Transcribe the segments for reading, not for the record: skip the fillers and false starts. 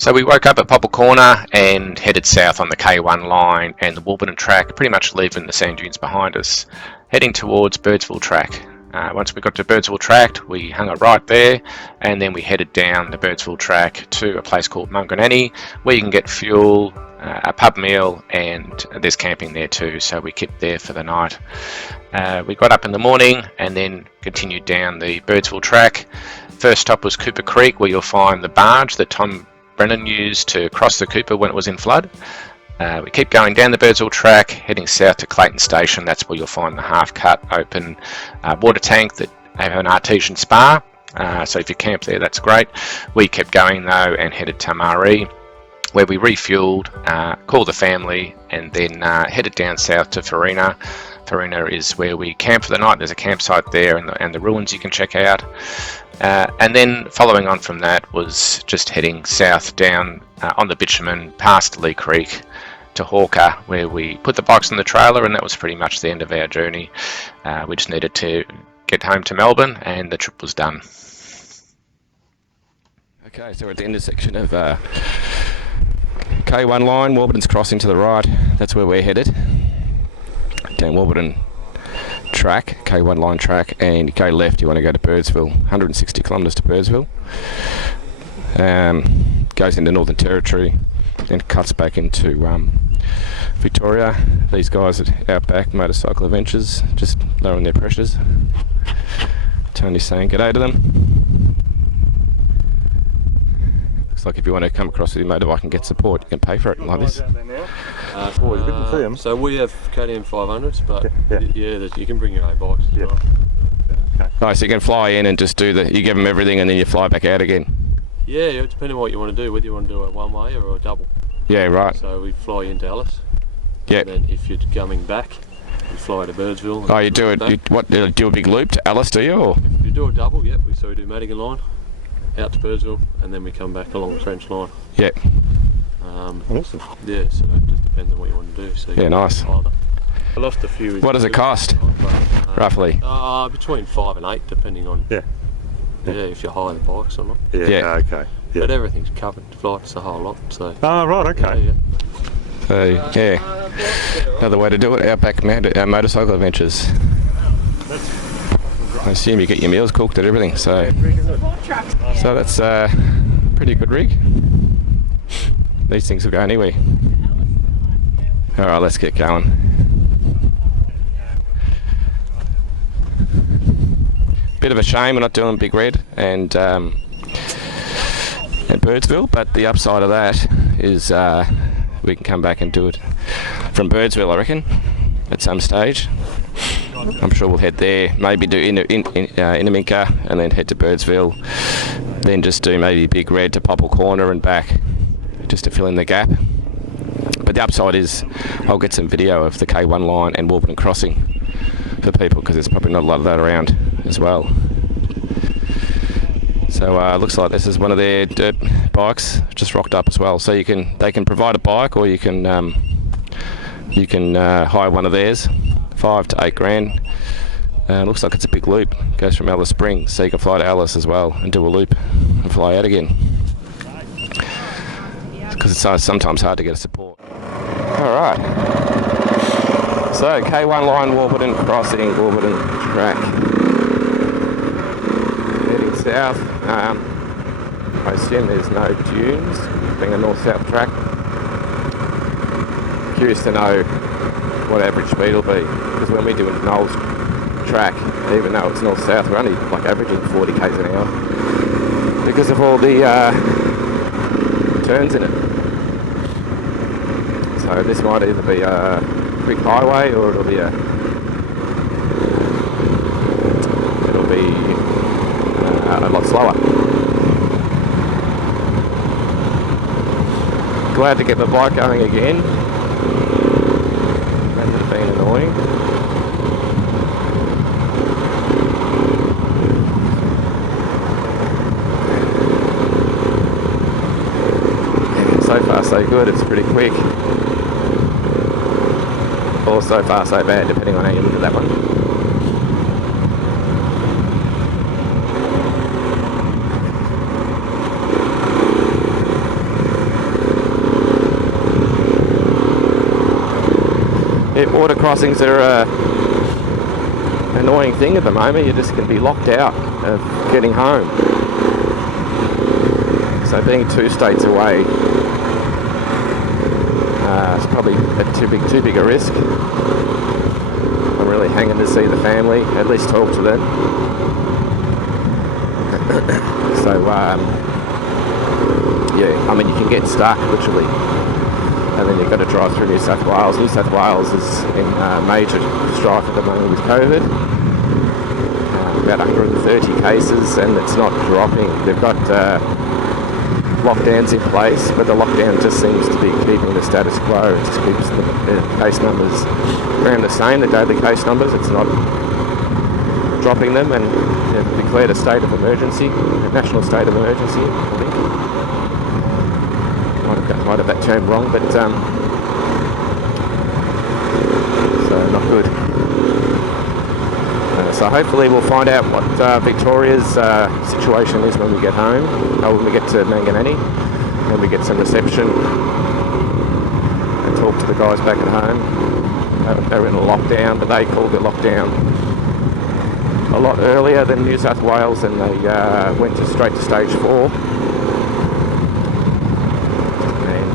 So we woke up at Popple Corner and headed south on the K1 line and the Warburton track, pretty much leaving the sand dunes behind us, heading towards Birdsville track. Once we got to Birdsville track, we hung a right there, and then we headed down the Birdsville track to a place called Mungeranie, where you can get fuel, a pub meal, and there's camping there too, so we kept there for the night. We got up in the morning and then continued down the Birdsville track. First stop was Cooper Creek, where you'll find the barge that Tom Brennan used to cross the Cooper when it was in flood. We keep going down the Birdsville track, heading south to Clayton Station. That's where you'll find the half-cut open water tank that have an artesian spa. So if you camp there, that's great. We kept going though and headed to Maree, where we refueled, called the family, and then headed down south to Farina. Farina is where we camped for the night. There's a campsite there and the ruins you can check out. And then following on from that was just heading south down on the bitumen past Lee Creek to Hawker, where we put the bikes in the trailer, and that was pretty much the end of our journey. We just needed to get home to Melbourne and the trip was done. Okay, so we're at the intersection of K1 line, Warburton's crossing to the right. That's where we're headed. Down Warburton track, K1 line track, and you go left, you want to go to Birdsville, 160 kilometres to Birdsville. Goes into Northern Territory, then cuts back into Victoria. These guys at Outback Motorcycle Adventures, just lowering their pressures. Tony's saying g'day to them. Looks like if you want to come across with your motorbike and get support, you can pay for it like this. Always good to see them. So we have KTM 500s, but yeah, you can bring your own bikes. Yeah. Well. Okay. Nice, so you can fly in and just do you give them everything and then you fly back out again. Yeah, depending on what you want to do, whether you want to do it one way or a double. Yeah, right. So we fly into Alice. Yeah. And then if you're coming back, you fly to Birdsville. Oh, you do it. You do a big loop to Alice, do you? Or? You do a double, yeah. So we do Maddogs line out to Birdsville, and then we come back along the French line. Yeah. Awesome. Yeah, so it just depends on what you want to do. So yeah, nice. I lost a few. What does it cost, roughly? Between 5 and 8, depending on if you hire the bikes or not. Yeah. Okay. Yeah. But everything's covered. Flights a whole lot. So. Oh, right. Okay. So yeah, another way to do it. Outback Motorcycle Adventures. I assume you get your meals cooked and everything. So that's pretty good rig. These things will go anywhere. Alright, let's get going. Bit of a shame we're not doing Big Red and Birdsville, but the upside of that is we can come back and do it from Birdsville, I reckon, at some stage. I'm sure we'll head there, maybe do Inaminka and then head to Birdsville, then just do maybe Big Red to Popple Corner and back, just to fill in the gap. But the upside is I'll get some video of the K1 line and Warburton crossing for people, because there's probably not a lot of that around as well. So it looks like this is one of their dirt bikes, just rocked up as well. So they can provide a bike, or you can hire one of theirs, 5 to 8 grand. Looks like it's a big loop, goes from Alice Springs, so you can fly to Alice as well and do a loop and fly out again, because it's sometimes hard to get a support. Alright, so K1 line, Warburton crossing, Warburton track, heading south. I assume there's no dunes, being a north-south track. Curious to know what average speed will be, because when we do a Knolls track, even though it's north-south, we're only like averaging 40 k's an hour because of all the turns in it. So this might either be a quick highway, or it'll be a lot slower. Glad to get the bike going again. Hasn't been annoying. So far so good, it's pretty quick. Or so far so bad, depending on how you look at that one. border crossings are an annoying thing at the moment. You're just going to be locked out of getting home. So being 2 states away, it's probably too big a risk. I'm really hanging to see the family, at least talk to them. So yeah, I mean, you can get stuck literally, and then you've got to drive through New South Wales. New South Wales is in major strife at the moment with COVID. About 130 cases, and it's not dropping. They've got lockdowns in place, but the lockdown just seems to be keeping the status quo. It just keeps the case numbers around the same, the daily case numbers. It's not dropping them, and they've declared a state of emergency, a national state of emergency, I think. Might have that term wrong, but so not good. So hopefully we'll find out what Victoria's situation is when we get home, or when we get to Mungeranie, and we get some reception and talk to the guys back at home. They were in a lockdown, but they called it lockdown a lot earlier than New South Wales, and they went straight to stage 4.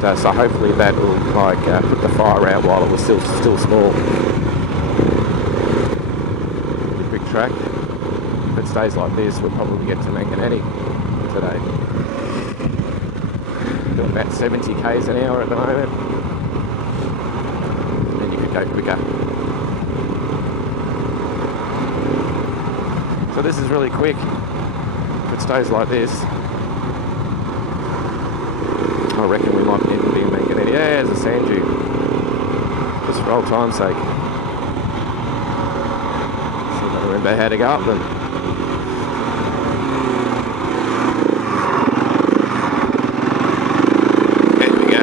And so hopefully that will put the fire out while it was still small. Track. If it stays like this, we'll probably get to Mungeranie today. Doing about 70 k's an hour at the moment, and then you could go quicker. So this is really quick. If it stays like this, I reckon we might even be in Mungeranie. Yeah, there's a sand dune. Just for old time's sake. Remember how to go up them. There we go.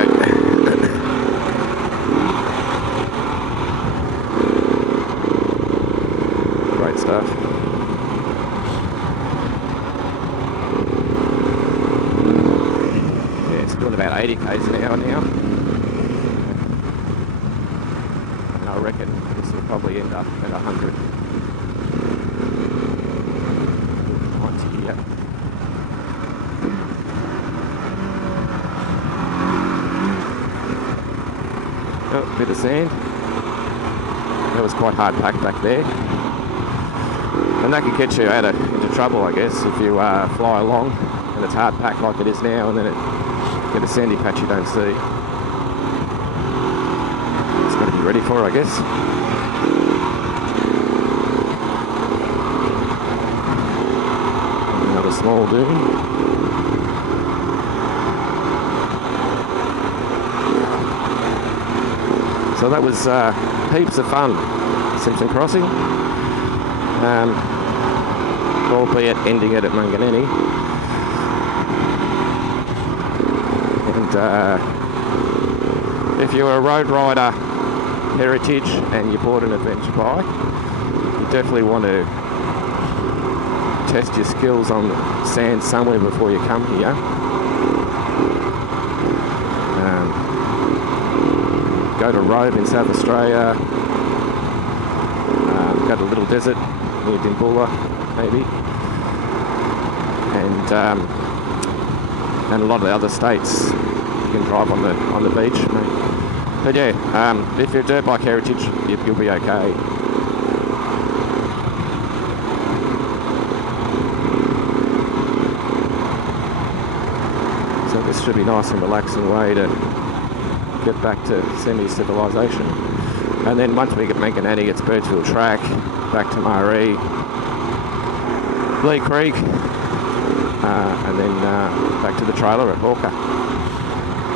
Great stuff. Yeah, it's doing about 80 k's an hour now. And I reckon this will probably end up at 100. Oh, bit of sand. That was quite hard packed back there. And that could get you into trouble, I guess, if you fly along and it's hard packed like it is now, and then it get a sandy patch you don't see. It's got to be ready for it, I guess. Another small dune. So that was heaps of fun, Simpson crossing, albeit ending it at Mungeranie. And if you're a road rider heritage and you bought an adventure bike, you definitely want to test your skills on sand somewhere before you come here. Go to Rove in South Australia, go to Little Desert near Dimboola, maybe, and a lot of the other states you can drive on the beach. But yeah, if you're dirt bike heritage, you'll be okay. So this should be a nice and relaxing way to get back to semi-civilization. And then once we get Mungeranie, it's Birdsville track, back to Maree, Lee Creek, and then back to the trailer at Hawker.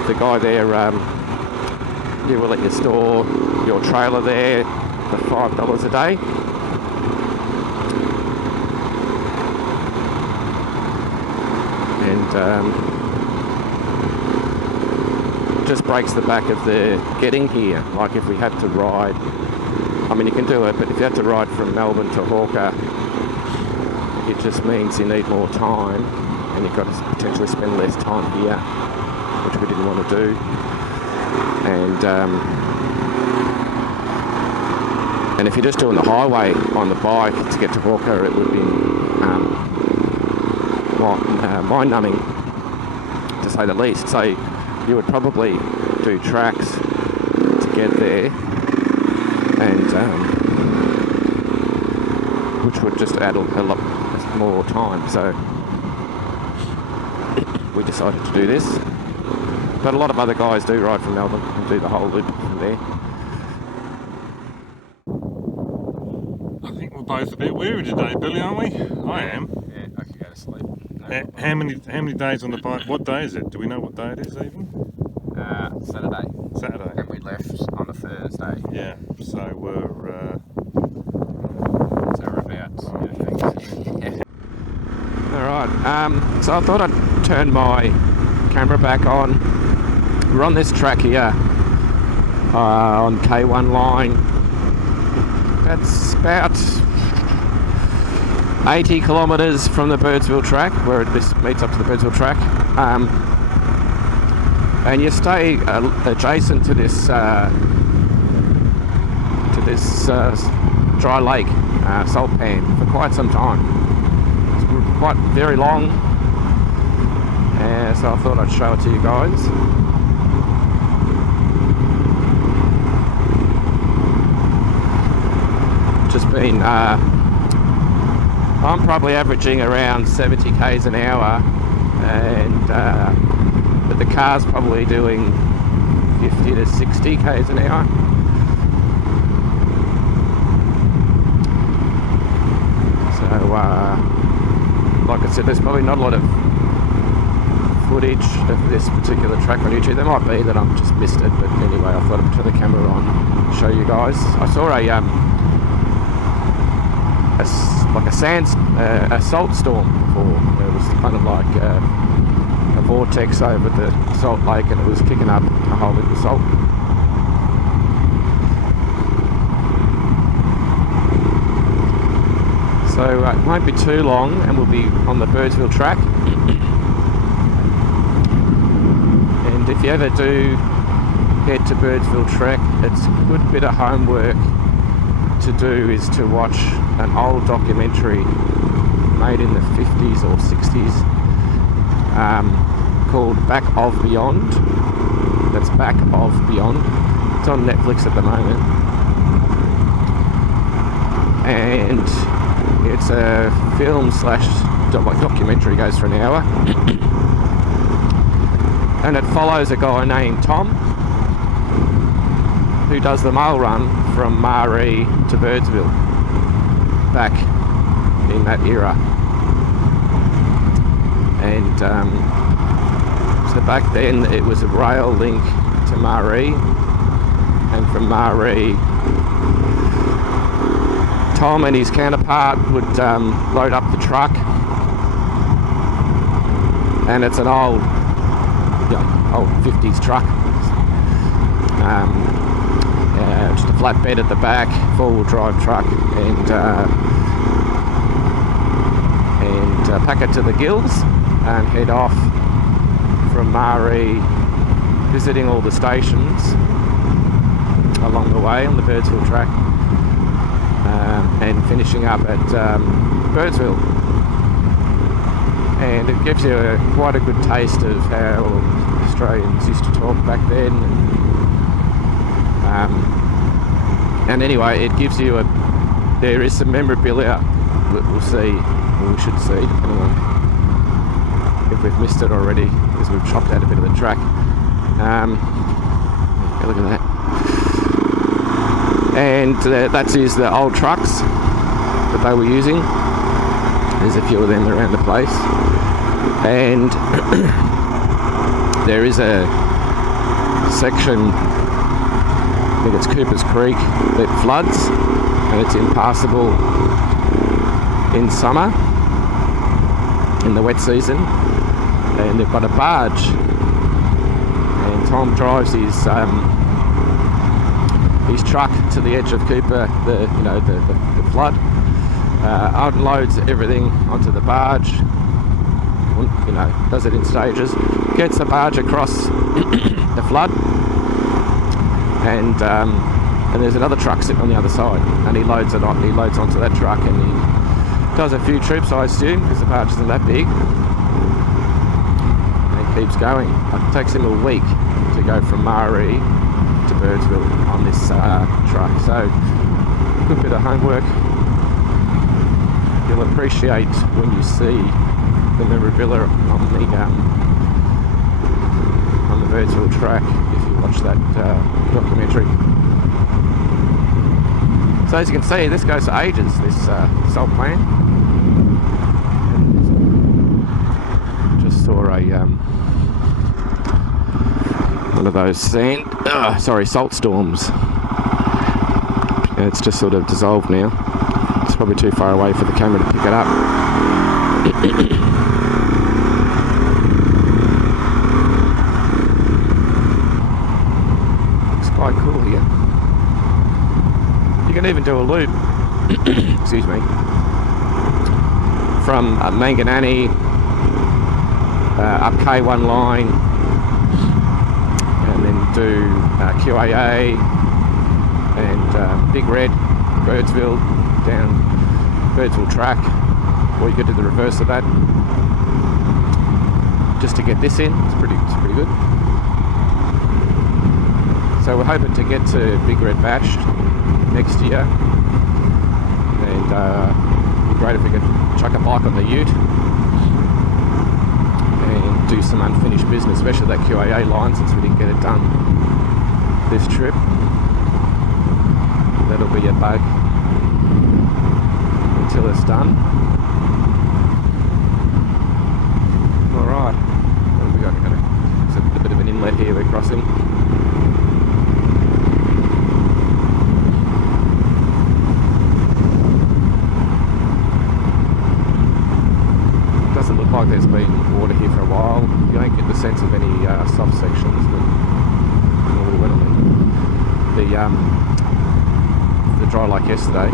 The guy there, you will let you store your trailer there for $5 a day. And just breaks the back of the getting here. Like if we had to ride, I mean you can do it, but if you had to ride from Melbourne to Hawker, it just means you need more time, and you've got to potentially spend less time here, which we didn't want to do. And And if you're just doing the highway on the bike to get to Walker, it would be mind-numbing, to say the least. So you would probably do tracks to get there, and which would just add a lot more time. So we decided to do this. But a lot of other guys do ride from Melbourne and do the whole loop from there. I think we're both a bit weary today, Billy, aren't we? I am. Yeah, I could go to sleep. How many days on the bike? What day is it? Do we know what day it is even? Saturday. Saturday. And we left on a Thursday. Yeah. So we're about. Alright, so I thought I'd turn my camera back on. We're on this track here on K1 line. That's about 80 kilometres from the Birdsville track, where this meets up to the Birdsville track. And you stay adjacent to this dry lake, salt pan, for quite some time. It's quite very long, so I thought I'd show it to you guys. Just been, I'm probably averaging around 70 k's an hour, and but the car's probably doing 50 to 60 k's an hour. So, like I said, there's probably not a lot of footage of this particular track on YouTube. There might be that I've just missed it, but anyway, I thought I'd turn the camera on and show you guys. I saw a salt storm before. It was kind of like a vortex over the salt lake, and it was kicking up a whole heap of salt. So it won't be too long, and we'll be on the Birdsville track. And if you ever do head to Birdsville track, it's a good bit of homework to do is to watch an old documentary made in the 50s or 60s called Back of Beyond. That's Back of Beyond. It's on Netflix at the moment, and it's a film slash documentary, goes for an hour, and it follows a guy named Tom who does the mail run from Maree to Birdsville back in that era. And so back then it was a rail link to Maree, and from Maree Tom and his counterpart would load up the truck, and it's an old 50s truck. Just a flatbed at the back, four-wheel drive truck, and pack it to the gills and head off from Maree, visiting all the stations along the way on the Birdsville track, and finishing up at Birdsville. And it gives you quite a good taste of how Australians used to talk back then. And anyway, it gives you there is some memorabilia that we'll see, or we should see, depending on if we've missed it already, because we've chopped out a bit of the track. Look at that. And that is the old trucks that they were using. There's a few of them around the place. And there is a section, I think it's Cooper's Creek, that floods, and it's impassable in summer, in the wet season. And they've got a barge, and Tom drives his truck to the edge of Cooper, the flood, unloads everything onto the barge, does it in stages, gets the barge across the flood, and and there's another truck sitting on the other side, and he loads it on. He loads onto that truck, and he does a few trips, I assume, because the barge isn't that big, and keeps going. It takes him a week to go from Murray to Birdsville on this truck. So, good bit of homework. You'll appreciate when you see the memorabilia on the Birdsville track if you watch that documentary. So as you can see, this goes for ages, this salt plant. Just saw a one of those salt storms. It's just sort of dissolved now. It's probably too far away for the camera to pick it up. Looks quite cool here. You can even do a loop, excuse me, from Mungeranie up K1 line, and then do QAA and Big Red, Birdsville, down Birdsville track, or you could do the reverse of that just to get this in. It's pretty good. So we're hoping to get to Big Red Bash next year, and it'd be great if we could chuck a bike on the ute and do some unfinished business, especially that QAA line, since we didn't get it done this trip. That'll be a bug until it's done. Alright, what have we got? There's a bit of an inlet here we're crossing. Doesn't look like there's been water here for a while. You don't get the sense of any soft sections, but we went on the dry like yesterday.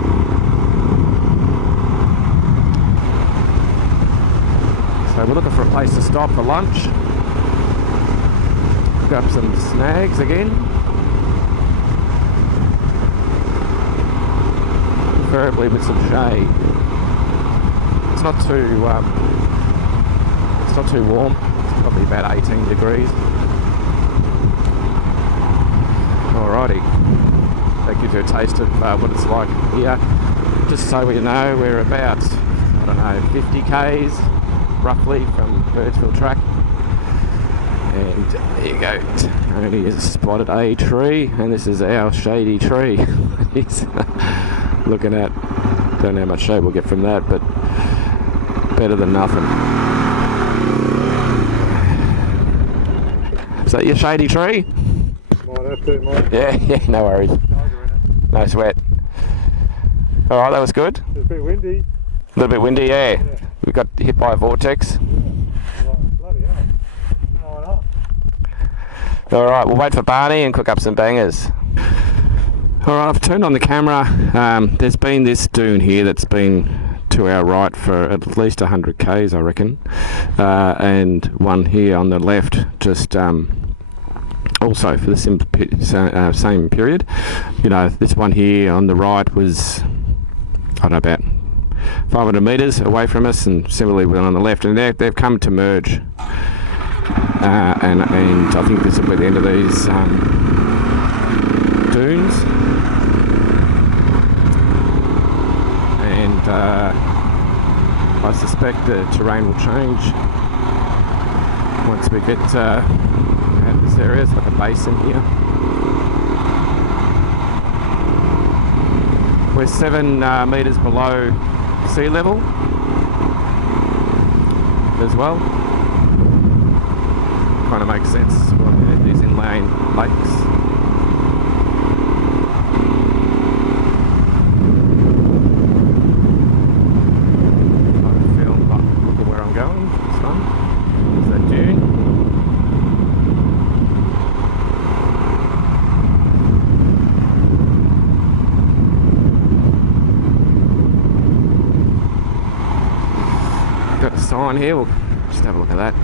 So we're looking for a place to stop for lunch. Grab some snags again. Preferably with some shade. It's not too warm. It's probably about 18 degrees. Alrighty. That gives you a taste of what it's like here. Just so we know, we're about, 50 k's roughly from Birdsville track. And there you go. Tony has spotted a tree, and this is our shady tree. He's looking at, don't know how much shade we'll get from that, but better than nothing. Is that your shady tree? Might have to, mate. Yeah, no worries. No sweat. Alright, that was good. It's a bit windy. A little bit windy, yeah. We got hit by a vortex. Bloody hell. Why not? Alright, we'll wait for Barney and cook up some bangers. Alright, I've turned on the camera. There's been this dune here that's been to our right for at least 100 k's, I reckon. And one here on the left, just also for the same period. You know, this one here on the right was, I don't know, about 500 metres away from us, and similarly one on the left, and they've come to merge. And I think this will be the end of these dunes. And I suspect the terrain will change once we get out of this area. It's like a basin here. We're 7 metres below sea level as well. Kind of makes sense when these inland lakes. Look at where I'm going. It's fun. There's that dune. Got a sign here, we'll just have a look at that.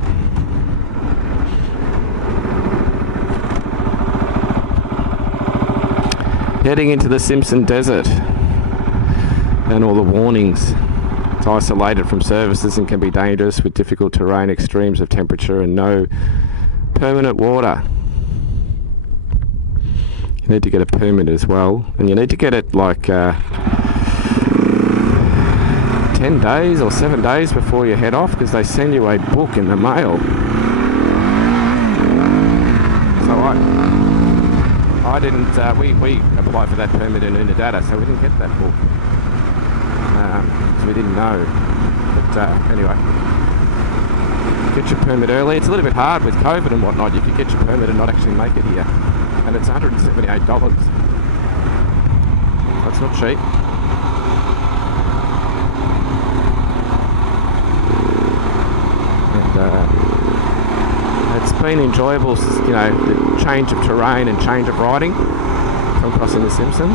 Heading into the Simpson Desert and all the warnings. It's isolated from services and can be dangerous with difficult terrain, extremes of temperature and no permanent water. You need to get a permit as well, and you need to get it like 10 days or 7 days before you head off, because they send you a book in the mail. So I didn't, we applied for that permit in Oodnadatta, so we didn't get that book. So we didn't know. But anyway, get your permit early. It's a little bit hard with COVID and whatnot. You could get your permit and not actually make it here. And it's $178. That's not cheap. And it's been enjoyable, you know, the change of terrain and change of riding from crossing the Simpson.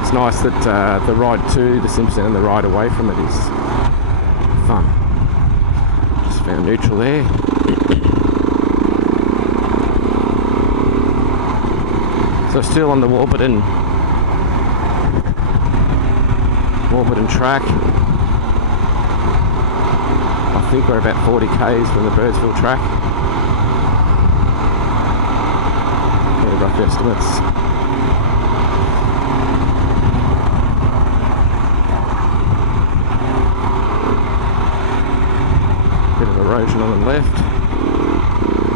It's nice that the ride to the Simpson and the ride away from it is fun. Just found neutral there. So still on the Warburton track. I think we're about 40 k's from the Birdsville track. Yeah, rough estimates. Bit of erosion on the left.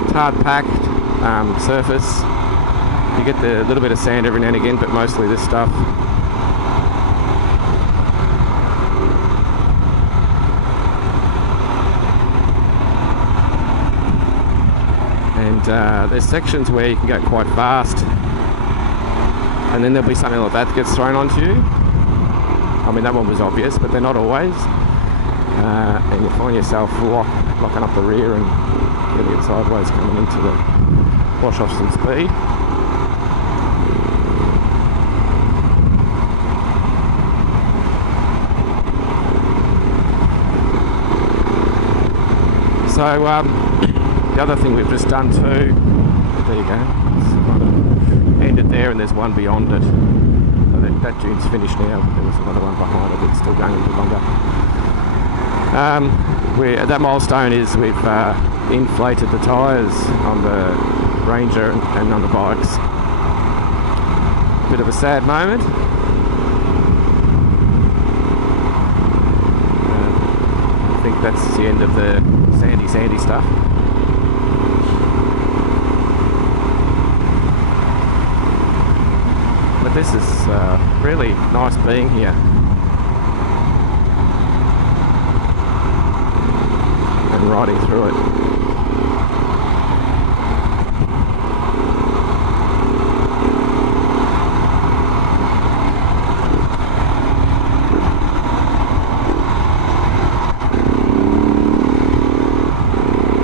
It's hard packed surface. You get the little bit of sand every now and again, but mostly this stuff. And there's sections where you can go quite fast, and then there'll be something like that gets thrown onto you. I mean, that one was obvious, but they're not always. And you find yourself locking up the rear and getting it sideways coming into the wash off some speed. So the other thing we've just done too, there you go, it's kind of ended there and there's one beyond it. So that dune's finished now, but there was another one behind it that's still going a bit longer. That milestone is we've inflated the tyres on the Ranger and on the bikes. Bit of a sad moment. I think that's the end of the sandy stuff. But this is really nice being here. And riding through it.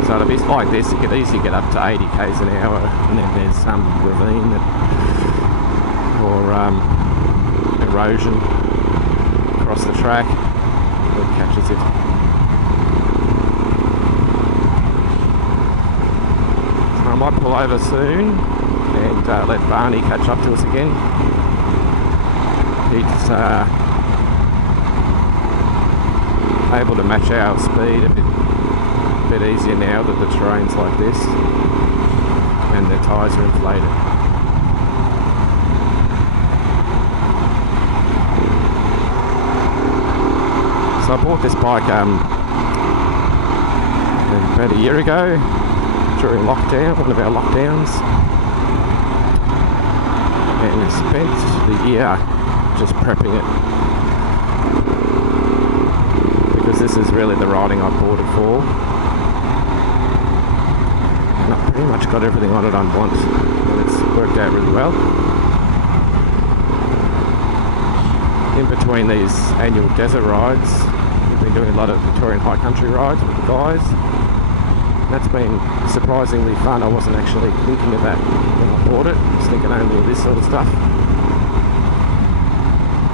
So it'll be like this, you could easily get up to 80 k's an hour, and then there's some ravine or erosion across the track that catches it. So I might pull over soon and let Barney catch up to us again. He's able to match our speed a bit easier now that the terrain's like this and the tyres are inflated. So I bought this bike about a year ago during lockdown, one of our lockdowns, and spent the year just prepping it, because this is really the riding I bought it for. I've pretty much got everything on it I want, and it's worked out really well. In between these annual desert rides, we've been doing a lot of Victorian high country rides with the guys. That's been surprisingly fun. I wasn't actually thinking of that when I bought it. I was thinking only of this sort of stuff.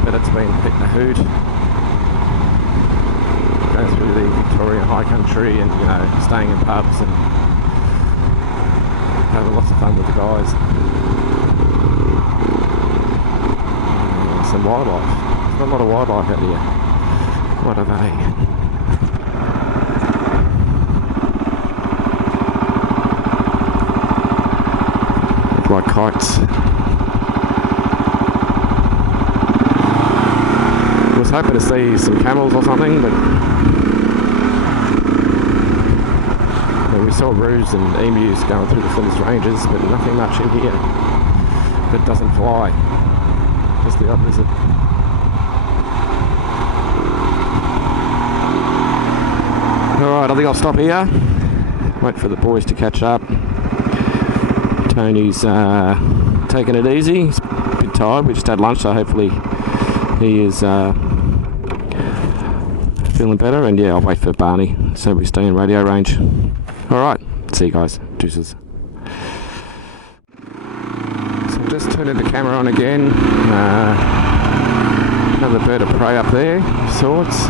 But it's been a hoot. Going through the Victorian high country and, you know, staying in pubs and having lots of fun with the guys. some wildlife. There's not a lot of wildlife out here. What are they? Look like kites. I was hoping to see some camels or something, but we saw roos and emus going through the Flinders ranges, but nothing much in here that doesn't fly. Just the opposite. Alright, I think I'll stop here. Wait for the boys to catch up. Tony's taking it easy. He's a bit tired. We just had lunch, so hopefully he is feeling better. And yeah, I'll wait for Barney so we stay in radio range. Alright, see you guys. Deuces. So just turning the camera on again. Another bird of prey up there, of sorts.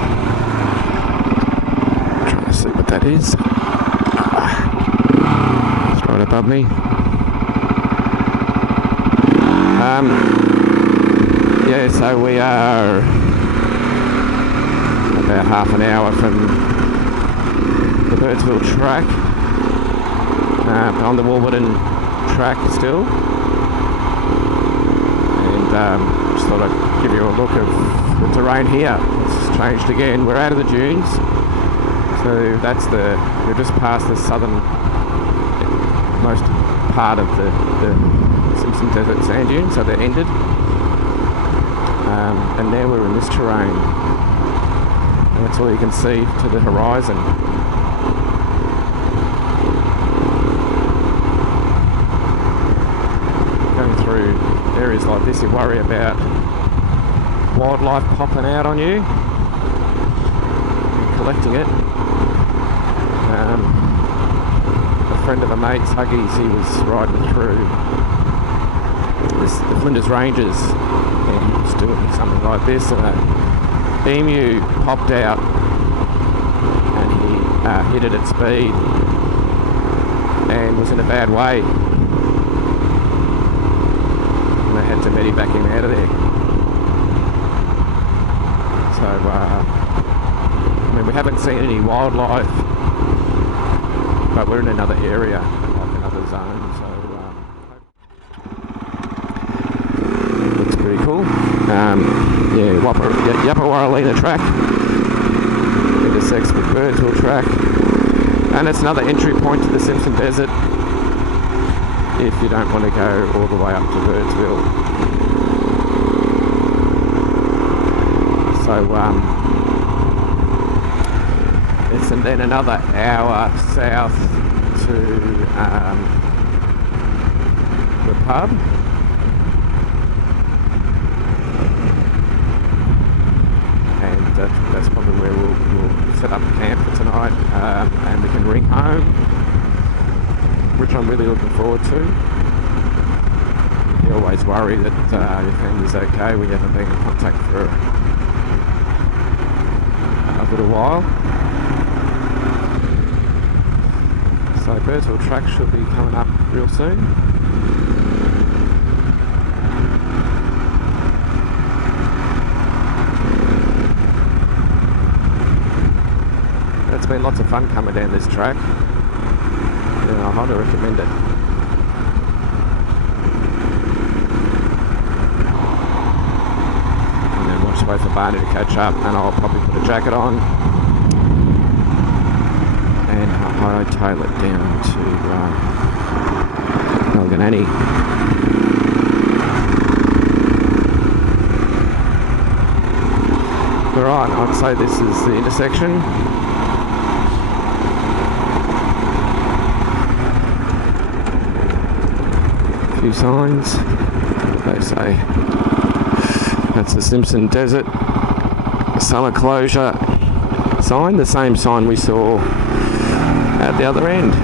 Trying to see what that is. It's right above me. Yeah, so we are about half an hour from the Birdsville track, on the Warburton track still, and just thought I'd give you a look of the terrain here. It's changed again. We're out of the dunes, so we're just past the southernmost part of the Simpson Desert sand dunes, so they're ended, and now we're in this terrain, and that's all you can see to the horizon. Going through areas like this, you worry about wildlife popping out on you, collecting it. A friend of a mate's, Huggies, he was riding through the Flinders ranges and he was doing something like this, and an emu popped out and he hit it at speed and was in a bad way, and they had to medevac him out of there. So I mean, we haven't seen any wildlife, but we're in another area, like another zone, so looks pretty cool. Yeah, Yelpawaralina track intersects with Birdsville track, and it's another entry point to the Simpson Desert if you don't want to go all the way up to Birdsville. So it's then another hour south to the pub. That's probably where we'll set up camp for tonight, and we can ring home, which I'm really looking forward to. You always worry that your family's okay when you haven't been in contact for a little while. So Birdsville track should be coming up real soon. It's been lots of fun coming down this track. Yeah, I highly recommend it. And then we'll just wait for Barney to catch up, and I'll probably put a jacket on and I'll hightail it down to Mungeranie. Alright, I'd say this is the intersection. Few signs. They say that's the Simpson Desert summer closure sign, the same sign we saw at the other end.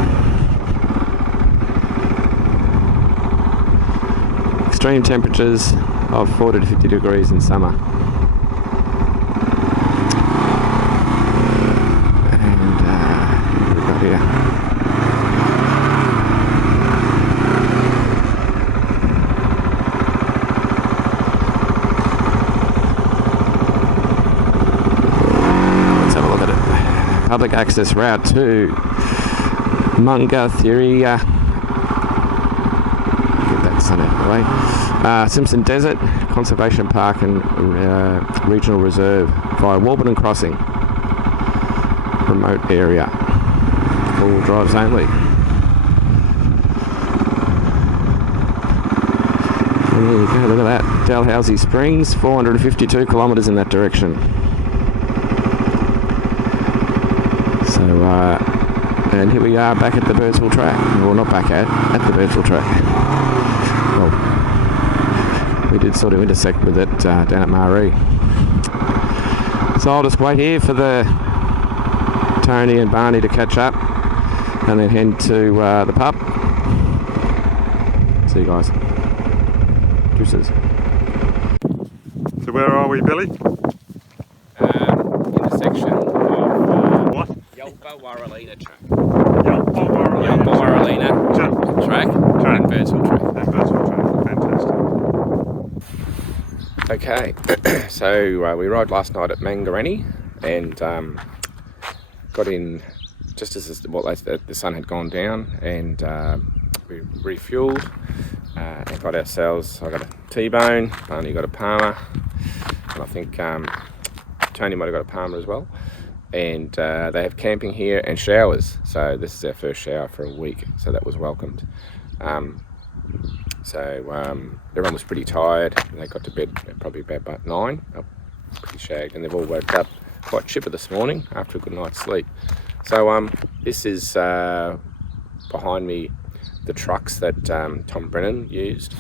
Extreme temperatures of 40 to 50 degrees in summer. And what have we got here? public access route to Mungeranie. Get that sun out of the way. Simpson Desert Conservation Park and Regional Reserve via Warburton Crossing. Remote area. All drives only. And there you go, look at that. Dalhousie Springs, 452 kilometres in that direction. So, and here we are back at the Birdsville track. Well, not back at the Birdsville track. Well, we did sort of intersect with it down at Maree. So I'll just wait here for the Tony and Barney to catch up and then head to the pub. See you guys. Deuces. So where are we, Billy? Intersection of What? Yelpawaralina track. Yelpawaralina Track. And Birdsville track. And Birdsville track. Fantastic. Okay, so we rode last night at Mungeranie and got in just as the sun had gone down, and we refueled and got ourselves. I got a T-bone, Barney got a Palmer, and I think Tony might have got a Palmer as well. And they have camping here and showers, so this is our first shower for a week, so that was welcomed. Everyone was pretty tired. They got to bed probably about 9, pretty shagged, and they've all woke up quite chipper this morning after a good night's sleep. So this is behind me, the trucks that Tom Brennan used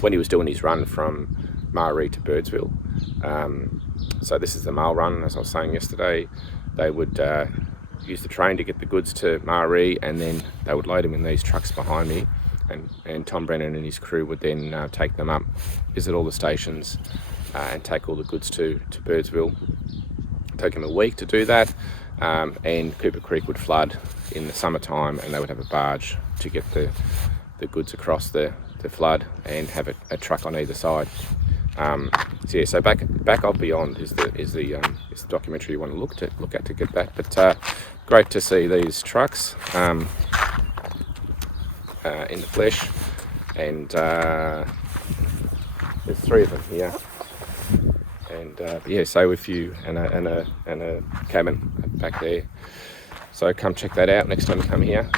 when he was doing his run from Maree to Birdsville. So this is the mail run, as I was saying yesterday. They would use the train to get the goods to Maree, and then they would load them in these trucks behind me, and Tom Brennan and his crew would then take them up, visit all the stations, and take all the goods to Birdsville. It took him a week to do that, and Cooper Creek would flood in the summertime, and they would have a barge to get the goods across the flood and have a truck on either side. So back up beyond is the documentary you want to look at to get that. But great to see these trucks in the flesh, and there's 3 of them here. And so with you and a cabin back there. So come check that out next time you come here.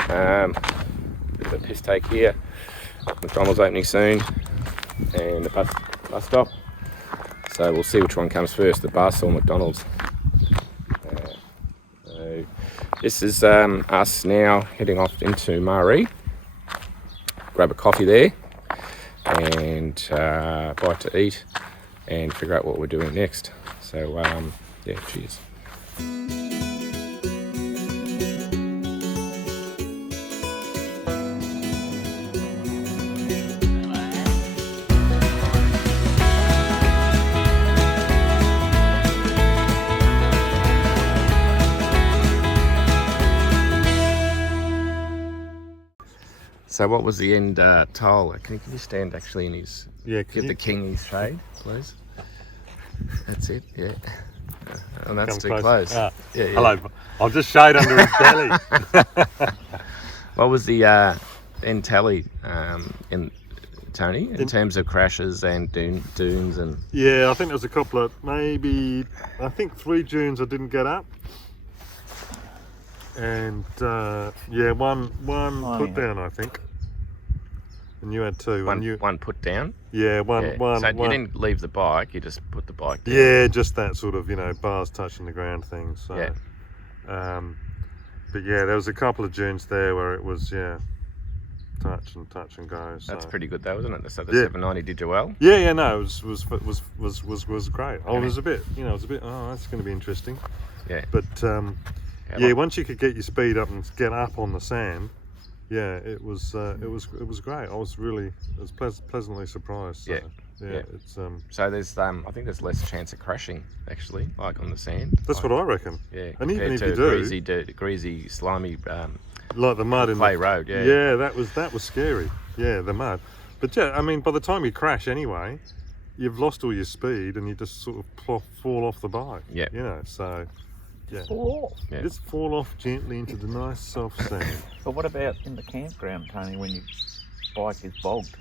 Bit of a piss take here. McDonald's opening soon, and the bus stop. So we'll see which one comes first, the bus or McDonald's. So this is us now heading off into Maree. Grab a coffee there and bite to eat and figure out what we're doing next. So cheers. So what was the end toll? Can you stand actually in his... Yeah, give the king his shade, please. That's it, yeah. And that's too close. Yeah. Hello. I'll just shade under his belly. What was the end tally in Tony, in terms of crashes and dunes and... Yeah, I think there was a couple of, maybe, I think 3 dunes I didn't get up. And one put down, I think. And you had 2. One put down? Yeah, one. So you didn't leave the bike, you just put the bike down? Yeah, just that sort of, bars touching the ground thing. So, yeah. But yeah, there was a couple of dunes there where it was, touch and go. So. That's pretty good though, isn't it? So the 790 did you well? Yeah, no, it was great. I was a bit, oh, that's going to be interesting. Yeah. But once you could get your speed up and get up on the sand, it was great. I was pleasantly surprised. So, yeah. It's so there's I think there's less chance of crashing actually, like on the sand. That's what I reckon. Yeah. And even if you do greasy, slimy, like the mud in clay road. Yeah. Yeah, that was scary. Yeah, the mud. But by the time you crash anyway, you've lost all your speed and you just sort of fall off the bike. Yeah. So. Just fall off. Yeah. Just fall off gently into the nice soft sand. But what about in the campground, Tony, when your bike is bogged?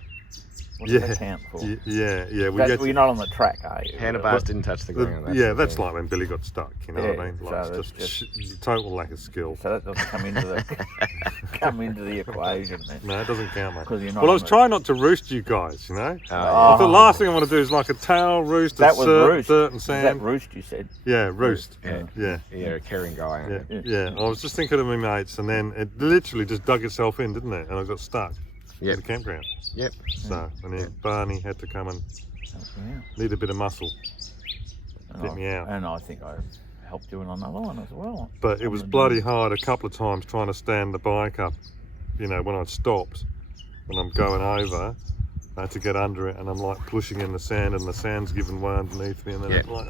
What does that count for? Yeah. You're not on the track, are you? Handlebars didn't touch the ground. That's like when Billy got stuck, you know what I mean? Like, so it's just total lack of skill. So that doesn't come into the equation then. No, it doesn't count, mate. 'Cause you're not Well, I on was the- trying not to roost you guys, you know? Oh. The last thing I want to do is like a tail roost That of was roost. dirt and Is sand. that roost you said? Yeah, roost. Yeah. Yeah. You're a caring guy. Yeah. I was just thinking of my mates, and then it literally just dug itself in, didn't it? And I got stuck in the campground. Yep. So, and then Barney had to come and need a bit of muscle, get me out. And I think I helped you on another one as well. But it was bloody hard a couple of times trying to stand the bike up, you know, when I'd stopped and I'm going over. I had to get under it, and I'm like pushing in the sand, and the sand's giving way underneath me, and then I'm like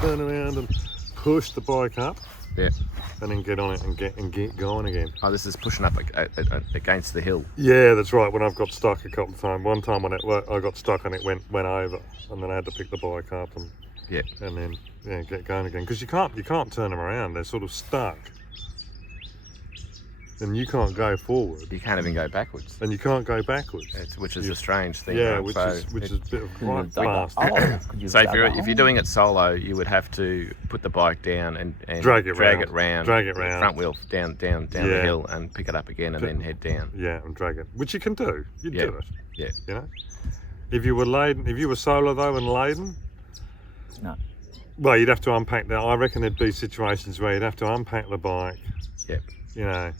turn around and push the bike up. Yeah. And then get on it and get going again. Oh, this is pushing up against the hill. Yeah, that's right. When I've got stuck a couple of times. One time when I got stuck and it went over, and then I had to pick the bike up and then get going again. Because you can't turn them around. They're sort of stuck. And you can't go forward. You can't even go backwards. And you can't go backwards. Which is a strange thing. Yeah, right? which So is a bit of right blast. So if you're doing it solo, you would have to put the bike down and drag it round, front wheel down the hill and pick it up again and then head down. Yeah, and drag it, which you can do. You do it. Yeah. You know, if you were solo though and laden, no. Well, you'd have to unpack that. I reckon there'd be situations where you'd have to unpack the bike. Yep. You know.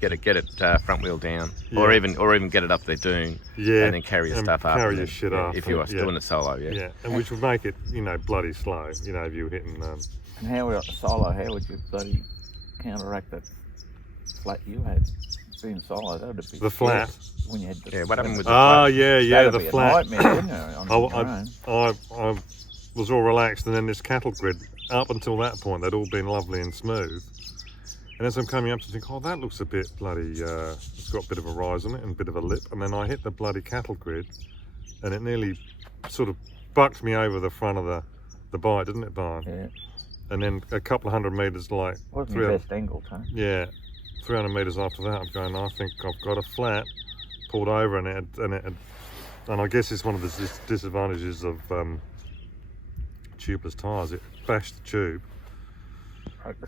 Get it front wheel down, or even get it up the dune, and then carry your stuff up. Carry your shit up. If you are doing it solo, Yeah, and which would make it, you know, bloody slow. You know, if you were hitting. And how would you bloody counteract that flat you had? Being solo, that would be the flat. When you had the what happened with the flat? That'd the be a flat. nightmare, wouldn't it, I was all relaxed, and then this cattle grid. Up until that point, they'd all been lovely and smooth. And as I'm coming up to think, oh, that looks a bit bloody, it's got a bit of a rise on it and a bit of a lip. And then I hit the bloody cattle grid, and it nearly sort of bucked me over the front of the bike, didn't it, Barn? Yeah. And then a couple of 100 metres, like... Wasn't your best angle, Tony? Yeah. 300 metres after that, I'm going, I think I've got a flat. Pulled over, and I guess it's one of the disadvantages of tubeless tyres. It bashed the tube.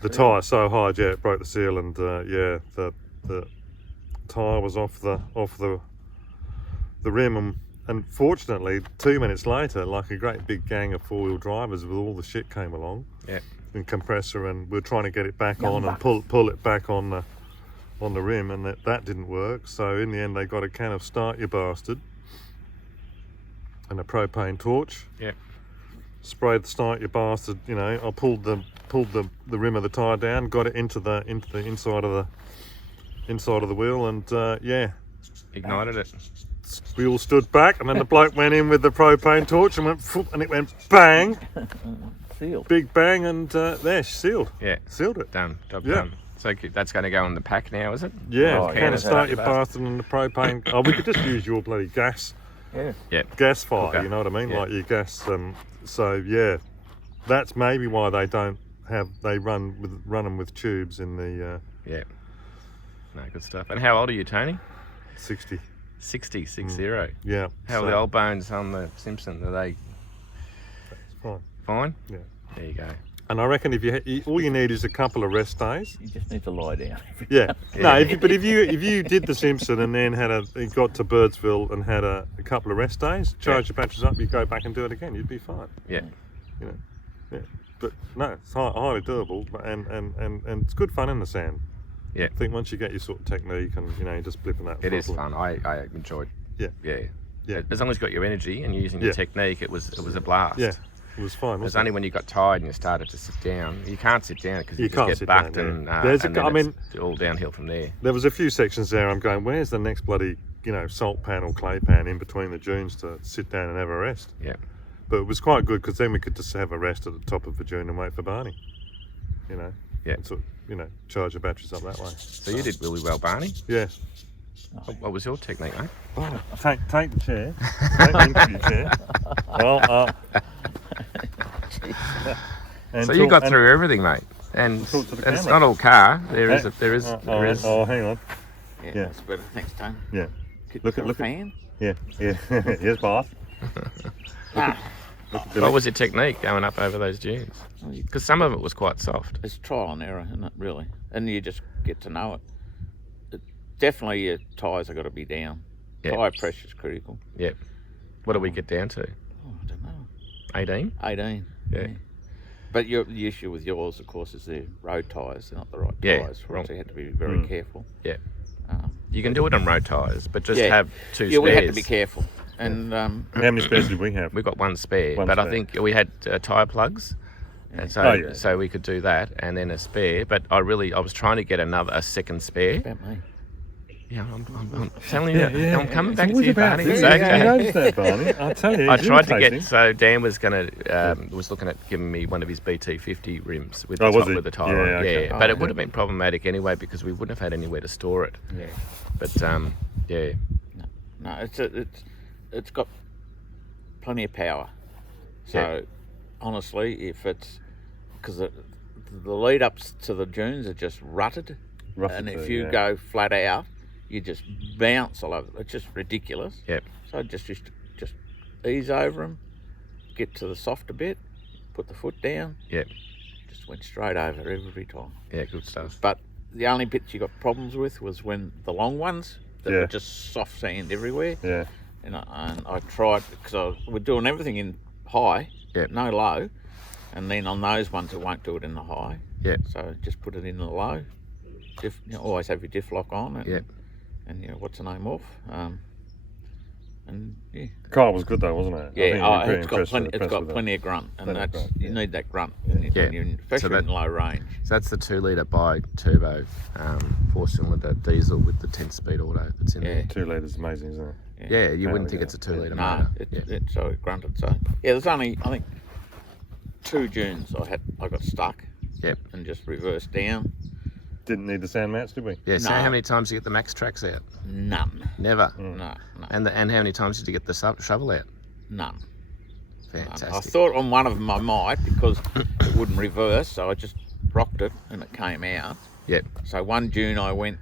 The tyre so hard, it broke the seal, and the tyre was off the rim, and fortunately 2 minutes later, like a great big gang of four-wheel drivers with all the shit came along, and compressor, and we're trying to get it back on and pull it back on the rim, and that didn't work. So in the end, they got a can of Start You Bastard and a propane torch. Sprayed the Start You Bastard. You know, I pulled the rim of the tyre down, got it into the inside of the wheel, and ignited it. Wheel stood back, and then the bloke went in with the propane torch and it went bang, sealed, big bang, and there, sealed. Yeah, sealed it. Done. Job done. So that's going to go in the pack now, is it? Yeah, can of Start Your Bastard and the propane. Oh, we could just use your bloody gas. Gas fire. Okay. You know what I mean? Like your gas. So yeah, that's maybe why they don't have. They run them with tubes in the. No, good stuff. And how old are you, Tony? 60. 60. Yeah. How are the old bones on the Simpson? Are they? Fine. Fine. Yeah. There you go. And I reckon all you need is a couple of rest days. You just need to lie down. Yeah. No, if you did the Simpson and then got to Birdsville and had a couple of rest days, charge your batteries up, you go back and do it again, you'd be fine. Yeah. You know. Yeah. But no, it's highly doable, and it's good fun in the sand. Yeah. I think once you get your sort of technique and you're just blipping that. It is fun. I enjoyed. Yeah. As long as you got your energy and using your technique, it was a blast. Yeah. It was fun. It was only when you got tired and you started to sit down. You can't sit down because you can't just sit get bucked down, and it's all downhill from there. There was a few sections there. I'm going, where's the next bloody salt pan or clay pan in between the dunes to sit down and have a rest? Yeah. But it was quite good because then we could just have a rest at the top of the dune and wait for Barney. Yeah. And sort of, charge the batteries up that way. So you did really well, Barney. Yeah. What was your technique, mate? Oh, take the chair. Take the interview chair. Well, so you got through everything, mate. And Talk to the it's camera. not all car. There is. Oh, hang on. Yeah, Yeah. that's better next time. Yeah. Could Look you at- put a look at- fan. Yeah. Here's boss. What was your technique going up over those dunes? Because some of it was quite soft. It's trial and error, isn't it, really? And you just get to know it. Definitely your tyres have got to be down. Yeah. Tyre pressure is critical. Yep. What do we get down to? Oh, I don't know. 18? 18. Yeah. But the issue with yours, of course, is the road tyres. They're not the right Yeah, tyres for wrong. it, so you have to be very careful. Yeah. Um, You can do it on road tyres, but just Yeah. have two yeah, spares. we had to be careful. And How many spares did we have? We've got one spare, One but I spare. think we had tyre plugs, and so Oh, yeah. so we could do that, and then a spare. But I was trying to get a second spare. about me. Yeah, I'm telling you, I'm coming back to always you, about Barney. food. It's Yeah, okay. you noticed that, Barney. I tell you, I he's tried to irritating. get so Dan was was looking at giving me one of his BT50 rims with the Oh, was top he? with the tyre on. Yeah, okay. Yeah, but it would have been problematic anyway because we wouldn't have had anywhere to store it. Yeah. But yeah, No, it's got plenty of power. So honestly, if it's because the lead ups to the dunes are just rutted, and if you go flat out, you just bounce all over. It's just ridiculous. Yep. So I just used to just ease over them, get to the softer bit, put the foot down. Yep. Just went straight over every time. Yeah, good stuff. But the only bits you got problems with was when the long ones that were just soft sand everywhere. Yeah. And I tried because we're doing everything in high, no low, and then on those ones it won't do it in the high. Yep. So just put it in the low. Always have your diff lock on. And, Yep. And what's the name off? And yeah. The car was good though, wasn't it? Yeah, it's got plenty of grunt, and Plenty of that's grunt, you need that grunt, especially in low range. So that's the 2 litre bi turbo 4-cylinder diesel with the 10-speed auto that's in there. 2 litres, amazing, isn't it? Yeah, you wouldn't think it's a 2 litre No, motor. so it grunted. So there's only I think 2 dunes I got stuck. Yep. And just reversed down. Didn't need the sand mats, did we? Yeah. So No. how many times did you get the max tracks out? None. Never. No. And how many times did you get the shovel out? None. Fantastic. I thought on one of them I might because it wouldn't reverse, so I just rocked it and it came out. Yep. So one dune I went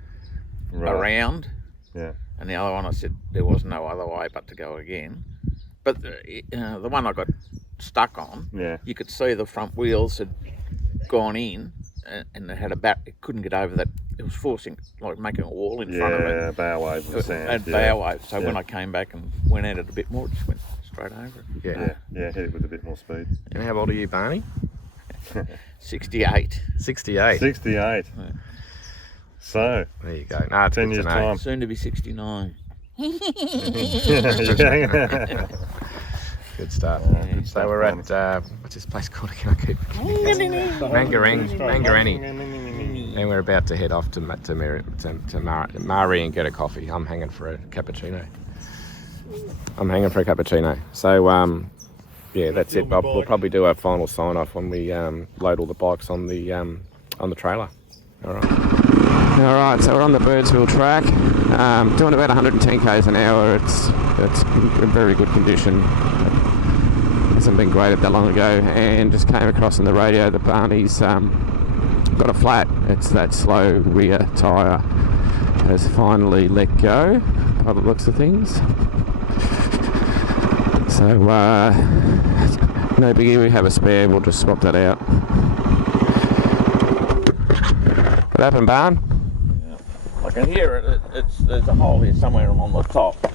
Right. around, Yeah. and the other one I said there was no other way but to go again. But the one I got stuck on, you could see the front wheels had gone in, and it had it couldn't get over that. It was forcing, like making a wall in front of it. Yeah, bow wave of sand. And bow wave. So when I came back and went at it a bit more, it just went straight over it. Yeah. Hit it with a bit more speed. And how old are you, Barney? 68. 68. 68. Yeah. So, There you go. Nah, it's 10 good years to know. time. Soon to be 69. Yeah. Good stuff. good So stuff, we're at what's this place called again? I keep Mungeranie, and we're about to head off to Mari and get a coffee. I'm hanging for a cappuccino. So yeah, that's it. We'll probably do our final sign off when we load all the bikes on the trailer. All right, so we're on the Birdsville track, doing about 110 k's an hour. It's in very good condition. Hasn't been graded that long ago, and just came across on the radio that Barney's got a flat. It's that slow rear tyre has finally let go by the looks of things. So no biggie, we have a spare, we'll just swap that out. What happened, Barn? I can hear it. There's a hole here somewhere on the top. I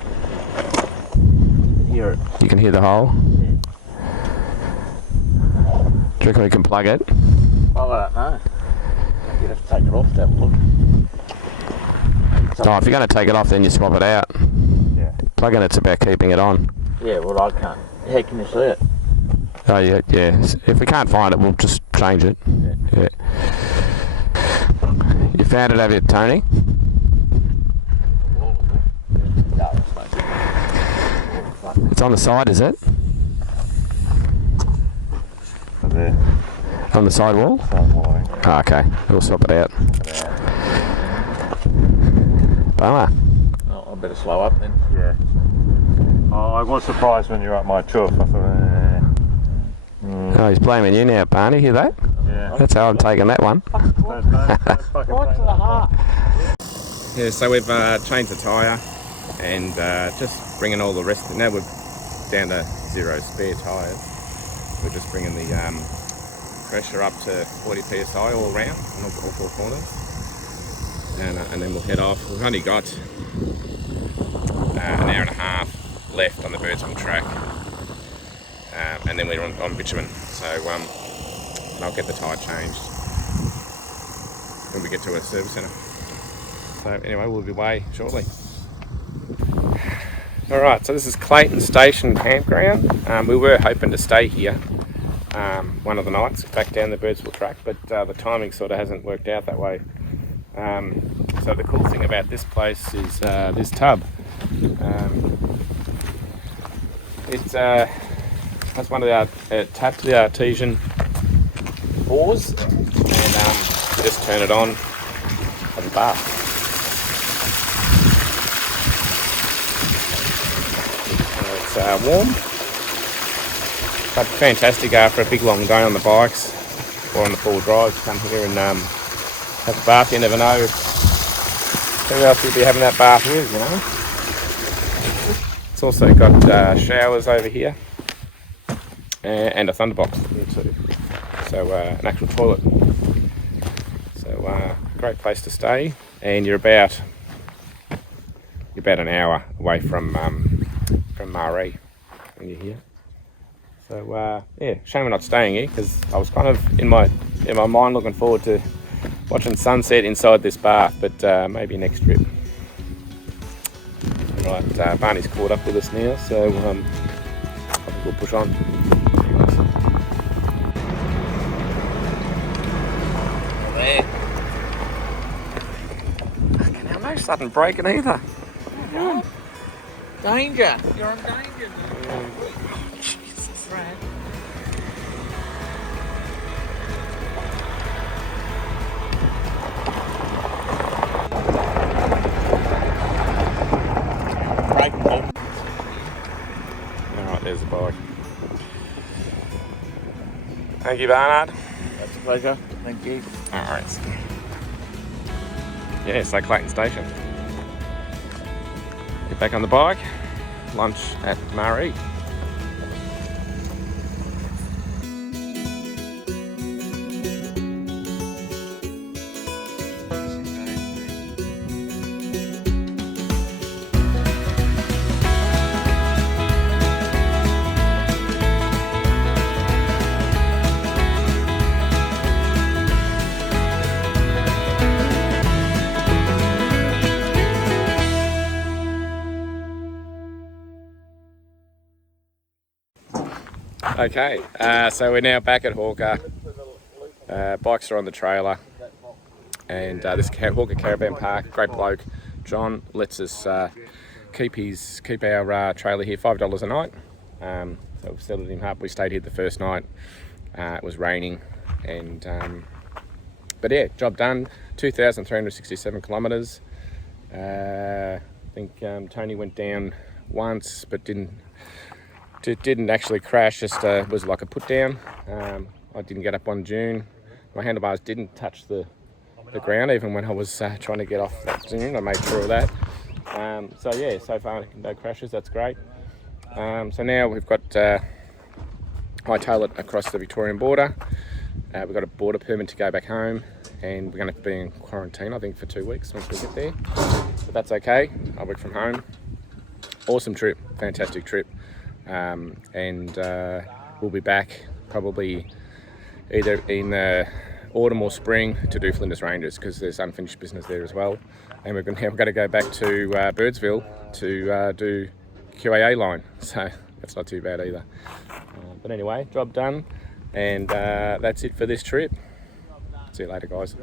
can hear it. You can hear the hole? Do you reckon we can plug it? Oh, I don't know. You'd have to take it off to have a look. Oh, if you're going to take it off, then you swap it out. Yeah. Plugging it's about keeping it on. Yeah, well, I can't. How can you see it? Oh, yeah. If we can't find it, we'll just change it. Yeah. You found it, have you, Tony? It's on the side, is it? There. On the side wall? Oh, okay, we'll swap it out. Bummer. Oh, I better slow up then. Yeah. Oh, I was surprised when you were at my chuff. I thought, Oh, he's blaming you now, Barney. Hear that? yeah. That's how I'm taking that one. Yeah, so we've changed the tyre and just bringing all the rest. Now we're down to 0 spare tyres. We're just bringing the pressure up to 40 psi all round on all 4 corners, and then we'll head off. We've only got an hour and a half left on the Birdsville track, and then we're on bitumen. So I'll get the tyre changed when we get to a service centre. So anyway, we'll be away shortly. Alright, so this is Clayton Station Campground. We were hoping to stay here one of the nights back down the Birdsville track, but the timing sort of hasn't worked out that way. So the cool thing about this place is this tub. It has one of the tapped the artesian bores, and you just turn it on, have a bath. Warm, but fantastic after a big long day on the bikes or on the 4 drives. Come here and have a bath. You never know who else you'll be having that bath with, you know. It's also got showers over here and a thunderbox here too. So an actual toilet. So great place to stay, and you're about an hour away from Maree when you're here. So yeah, shame we're not staying here, because I was kind of in my mind looking forward to watching sunset inside this bath, but maybe next trip. Right, Barney's caught up with us now, so I think we'll push on. There. Fucking hell, no sudden braking either. No. Danger! You're in danger. Jesus. Right. Alright, there's the bike. Thank you, Barnard. That's a pleasure. Thank you. Alright. Yeah, so Clayton Station. Get back on the bike, lunch at Maree. Okay, so we're now back at Hawker. Bikes are on the trailer, and this Hawker Caravan Park, great bloke, John, lets us keep our trailer here $5 a night. So we've settled him up. We stayed here the first night. It was raining, and but yeah, job done. 2,367 kilometres. I think Tony went down once, but didn't actually crash, just was like a put down. I didn't get up on dune. My handlebars didn't touch the ground even when I was trying to get off that dune. I made sure of that. So yeah, so far no crashes, that's great. So now we've got hightail it across the Victorian border. We've got a border permit to go back home, and we're going to be in quarantine I think for 2 weeks once we get there, but that's okay. I work from home. Awesome trip, fantastic trip. And we'll be back probably either in the autumn or spring to do Flinders Ranges, because there's unfinished business there as well. And we're going to go back to Birdsville to do QAA line, so that's not too bad either. But anyway, job done, and that's it for this trip. See you later, guys.